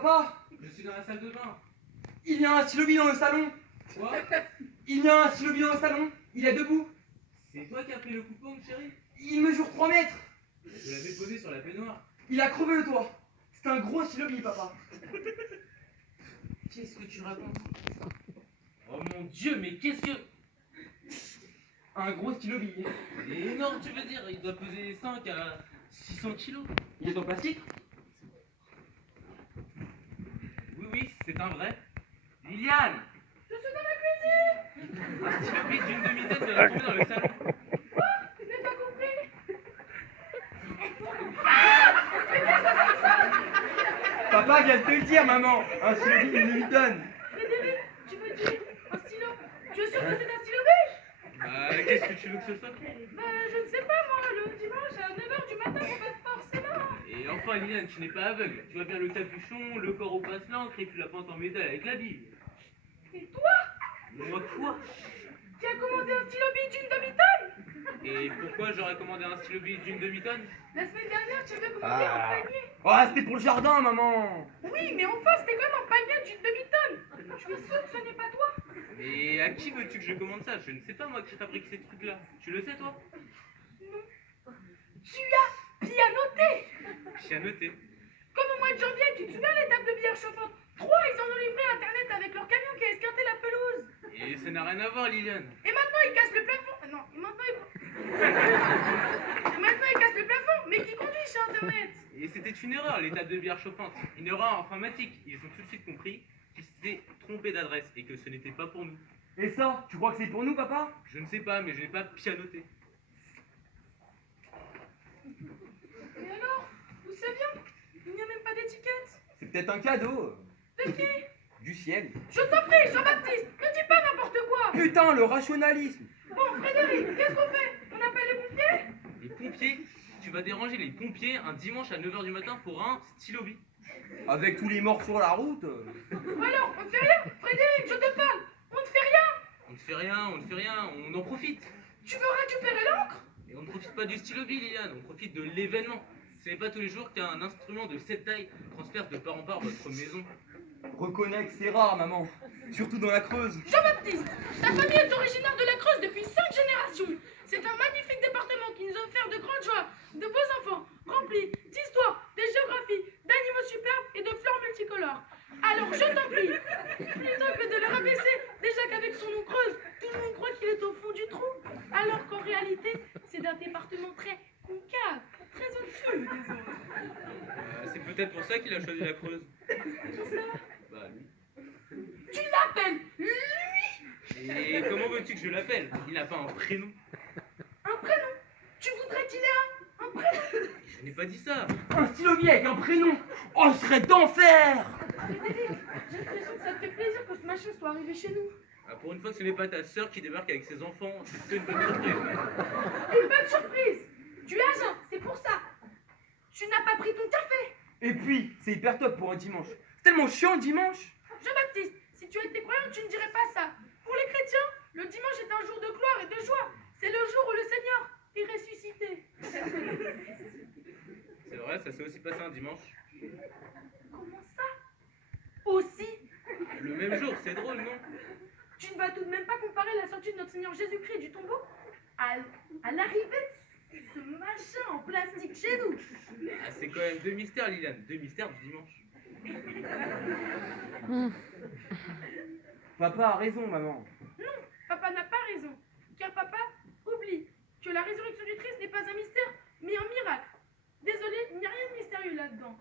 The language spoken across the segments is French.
Papa, Je suis dans la salle de bain. il y a un stylo dans le salon. Quoi? Il y a un stylo dans le salon. Il est debout. C'est toi qui as pris le coupon, chérie? Il mesure 3 mètres. Je l'avais posé sur la baignoire. Il a crevé le toit. C'est un gros stylo, papa. Qu'est-ce que tu racontes? Oh mon Dieu, mais qu'est-ce que... Un gros stylo. Il est énorme, tu veux dire? Il doit peser 5 à 600 kilos. Il est en plastique. Oui, oui, c'est un vrai. Liliane! Je suis dans la cuisine. Un stylo d'une demi-tête vient de tomber dans le salon. Quoi? Je n'ai pas compris. Papa vient de te le dire, maman. Un stylo d'une demi-tonne. Frédéric, tu veux dire un stylo? Tu es sûr que c'est un stylo beige? Qu'est-ce que tu veux que ce soit? Je ne sais pas moi, le dimanche à 9h du matin, on va forcément. Et enfin, Liliane, tu n'es pas aveugle. Tu vois bien le capuchon, le corps au passe-l'encre et puis la pente en métal avec la bille. C'est toi Moi quoi? qui as commandé un stylo beige d'une demi-tonne? Et pourquoi j'aurais commandé un stylo beige d'une demi-tonne? La semaine dernière, tu avais commandé un panier. Oh, c'était pour le jardin, maman. Oui, mais enfin, c'était quand même un panier d'une demi-tonne. Je suis sûre que ce n'est pas toi. Mais à qui veux-tu que je commande ça? Je ne sais pas moi qui fabrique ces trucs-là. Tu le sais toi? Non. Tu as bien noté. J'ai à noter. Comme au mois de janvier, tu te souviens les tables de billard chauffantes? 3, ils en ont livré à Internet avec leur camion qui a esquinté la pelouse. Et ça n'a rien à voir, Liliane. Et maintenant, ils cassent le plafond. Ah non, et maintenant, et maintenant, ils cassent le plafond, mais qui conduit chez Internet? Et c'était une erreur, les tables de bière chauffantes. Une erreur informatique. Ils ont tout de suite compris qu'ils s'étaient trompés d'adresse et que ce n'était pas pour nous. Et ça, tu crois que c'est pour nous, papa? Je ne sais pas, mais je n'ai pas pianoté. Et alors? D'où ça vient? Il n'y a même pas d'étiquette. C'est peut-être un cadeau. De qui? Du ciel. Je t'en prie, Jean-Baptiste, ne dis pas n'importe quoi. Putain, le rationalisme. Bon, Frédéric, qu'est-ce qu'on fait? On appelle les pompiers? Les pompiers? Tu vas déranger les pompiers un dimanche à 9h du matin pour un stylo bille. Avec tous les morts sur la route. Ou alors, on ne fait rien? Frédéric, je te parle. On ne fait rien. On ne fait rien, on ne fait rien, on en profite. Tu veux récupérer l'encre? Et on ne profite pas du stylo bille, Liliane, on profite de l'événement. Ce n'est pas tous les jours qu'un instrument de cette taille transperce de part en part votre maison. Reconnais que c'est rare, maman. Surtout dans la Creuse. Jean-Baptiste, ta famille est originaire de la Creuse depuis 5 générations. C'est un magnifique département qui nous a offert de grandes joies, de beaux enfants, remplis d'histoire, de géographie, d'animaux superbes et de fleurs multicolores. Alors je t'en prie, plutôt que de le rabaisser, déjà qu'avec son nom Creuse, tout le monde croit qu'il est au fond du trou, alors qu'en réalité, c'est un département très concave, très au-dessus des autres. C'est peut-être pour ça qu'il a choisi la Creuse. Qui ça? Bah lui. Tu l'appelles lui? Et comment veux-tu que je l'appelle? Il n'a pas un prénom. Un prénom? Tu voudrais qu'il ait un prénom? Je n'ai pas dit ça. Un stylo avec un prénom. Oh, ce serait d'enfer. Frédéric, j'ai l'impression que ça te fait plaisir que ce machin soit arrivé chez nous. Pour une fois que ce n'est pas ta sœur qui débarque avec ses enfants, c'est plutôt une bonne surprise. Une bonne surprise! Tu es agent, c'est pour ça! Tu n'as pas pris ton café! Et puis, c'est hyper top pour un dimanche. C'est tellement chiant le dimanche. Jean-Baptiste, si tu étais croyant, tu ne dirais pas ça. Pour les chrétiens, le dimanche est un jour de gloire et de joie. C'est le jour où le Seigneur est ressuscité. C'est vrai, ça s'est aussi passé un dimanche. Comment ça? Aussi? Le même jour, c'est drôle, non? Tu ne vas tout de même pas comparer la sortie de notre Seigneur Jésus-Christ du tombeau à l'arrivée de ce machin en plastique chez nous. Ah, c'est quand même deux mystères, Liliane. Deux mystères du dimanche. Papa a raison, maman. Non, papa n'a pas raison. Car papa oublie que la résurrection du Christ n'est pas un mystère, mais un miracle. Désolé, il n'y a rien de mystérieux là-dedans.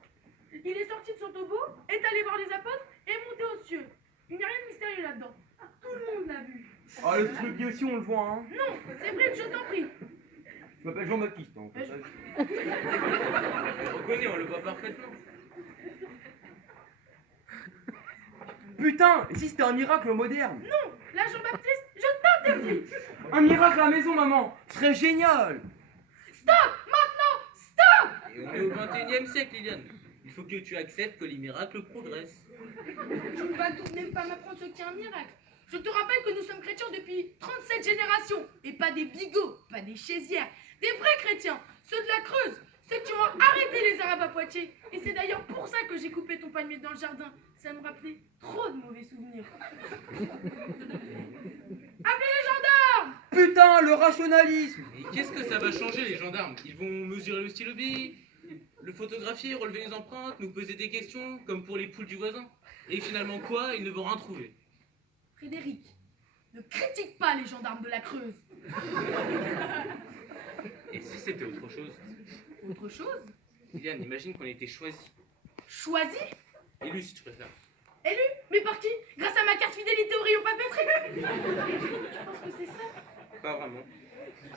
Il est sorti de son tombeau, est allé voir les apôtres et est monté aux cieux. Il n'y a rien de mystérieux là-dedans. Tout le monde l'a vu. Oh, le stylo aussi, on le voit, hein. Non, c'est vrai, je t'en prie. Je m'appelle Jean-Baptiste, hein, au Mais passage. On le reconnaît, on le voit parfaitement. Putain, et si c'était un miracle moderne? Non, là, Jean-Baptiste, je t'interdis. Un miracle à la maison, maman. Ce serait génial. Stop, maintenant, stop. Et on est au 21e siècle, Liliane. Il faut que tu acceptes que les miracles progressent. Tu ne vas tout de même pas m'apprendre ce qu'est un miracle. Je te rappelle que nous sommes chrétiens depuis 37 générations, et pas des bigots, pas des chaisières, des vrais chrétiens, ceux de la Creuse, ceux qui ont arrêté les Arabes à Poitiers. Et c'est d'ailleurs pour ça que j'ai coupé ton palmier dans le jardin. Ça me rappelait trop de mauvais souvenirs. Appelez les gendarmes! Putain, le rationalisme. Et qu'est-ce que ça va changer, les gendarmes? Ils vont mesurer le stylo bille, le photographier, relever les empreintes, nous poser des questions, comme pour les poules du voisin. Et finalement quoi? Ils ne vont rien trouver. Frédéric, ne critique pas les gendarmes de la Creuse. Et si c'était autre chose? Autre chose? Liliane, imagine qu'on ait été choisis. Choisi? Élu, si tu préfères. Élu? Mais par qui? Grâce à ma carte fidélité au rayon papeterie? Tu penses que c'est ça? Pas vraiment.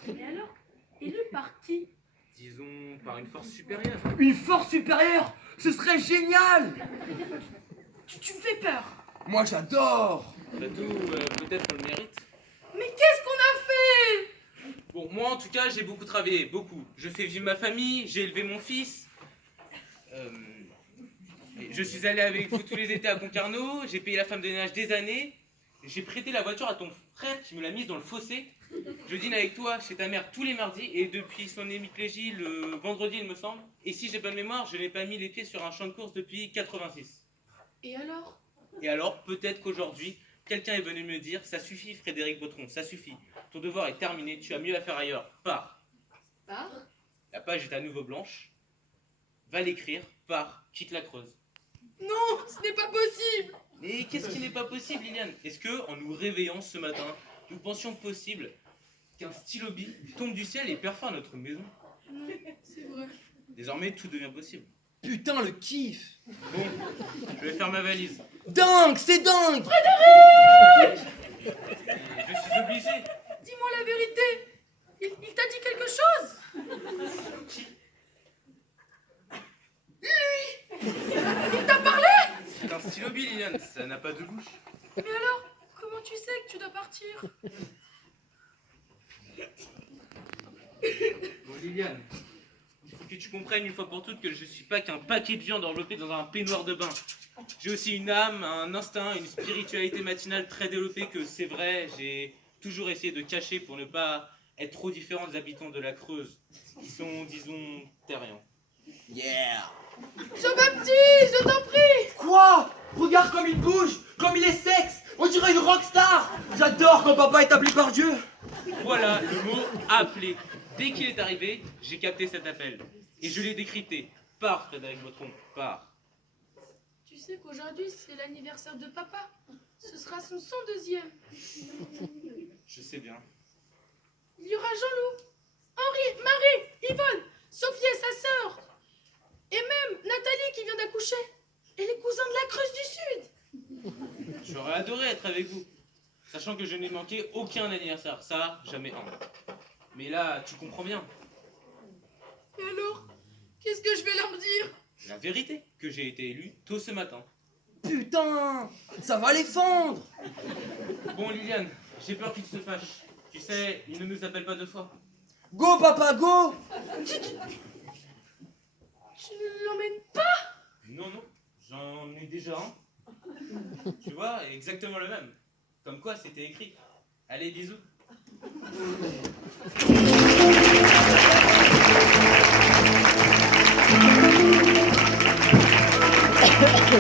Mais alors? Élu par qui? Disons, par une force supérieure. Une force supérieure, ce serait génial. Tu me fais peur. Moi j'adore. Après tout, peut-être qu'on le mérite. Mais qu'est-ce qu'on a fait? Bon, moi en tout cas, j'ai beaucoup travaillé, beaucoup. Je fais vivre ma famille, j'ai élevé mon fils. Je suis allé avec vous tous les étés à Concarneau, j'ai payé la femme de ménage des années. J'ai prêté la voiture à ton frère qui me l'a mise dans le fossé. Je dîne avec toi chez ta mère tous les mardis et depuis son hémiplégie le vendredi il me semble. Et si j'ai bonne mémoire, je n'ai pas mis les pieds sur un champ de course depuis 86. Et alors? Et alors, peut-être qu'aujourd'hui, quelqu'un est venu me dire « Ça suffit Frédéric Bautron, ça suffit. Ton devoir est terminé, tu as mieux à faire ailleurs. Pars !» Par? La page est à nouveau blanche. Va l'écrire, pars, quitte la Creuse. Non, ce n'est pas possible. Mais qu'est-ce qui n'est pas possible, Liliane? Est-ce que, en nous réveillant ce matin, nous pensions possible qu'un stylo bille tombe du ciel et perfore notre maison? C'est vrai. Désormais, tout devient possible. Putain, le kiff. Bon, je vais faire ma valise. Dingue, c'est dingue. Et je suis obligé. Dis-moi la vérité. Il t'a dit quelque chose? Qui? Il t'a parlé? C'est un stylo bille, Liliane, ça n'a pas de bouche. Mais alors, comment tu sais que tu dois partir? Bon, Liliane, il faut que tu comprennes une fois pour toutes que je suis pas qu'un paquet de viande enveloppé dans un peignoir de bain. J'ai aussi une âme, un instinct, une spiritualité matinale très développée que c'est vrai, j'ai toujours essayé de cacher pour ne pas être trop différent des habitants de la Creuse, qui sont, disons, terriens. Yeah. Jean-Baptiste, je t'en prie. Quoi? Regarde comme il bouge, comme il est sexe. On dirait une rockstar. J'adore quand papa est appelé par Dieu. Voilà le mot appelé. Dès qu'il est arrivé, j'ai capté cet appel. Et je l'ai décrypté. Pars, Frédéric Bautron, pars. Tu sais qu'aujourd'hui, c'est l'anniversaire de papa. Ce sera son 102e. Je sais bien. Il y aura Jean-Loup, Henri, Marie, Yvonne, Sophie et sa sœur. Et même Nathalie qui vient d'accoucher. Et les cousins de la Creuse du Sud. J'aurais adoré être avec vous. Sachant que je n'ai manqué aucun anniversaire. Ça, jamais un. Mais là, tu comprends bien. Et alors, qu'est-ce que je vais leur dire? La vérité, que j'ai été élu tôt ce matin. Putain, ça va les fendre. Bon, Liliane, j'ai peur qu'il se fâche. Tu sais, il ne nous appelle pas deux fois. Go papa, go. Tu ne l'emmènes pas? Non, non, j'en ai déjà un. Tu vois, exactement le même. Comme quoi, c'était écrit. Allez, bisous.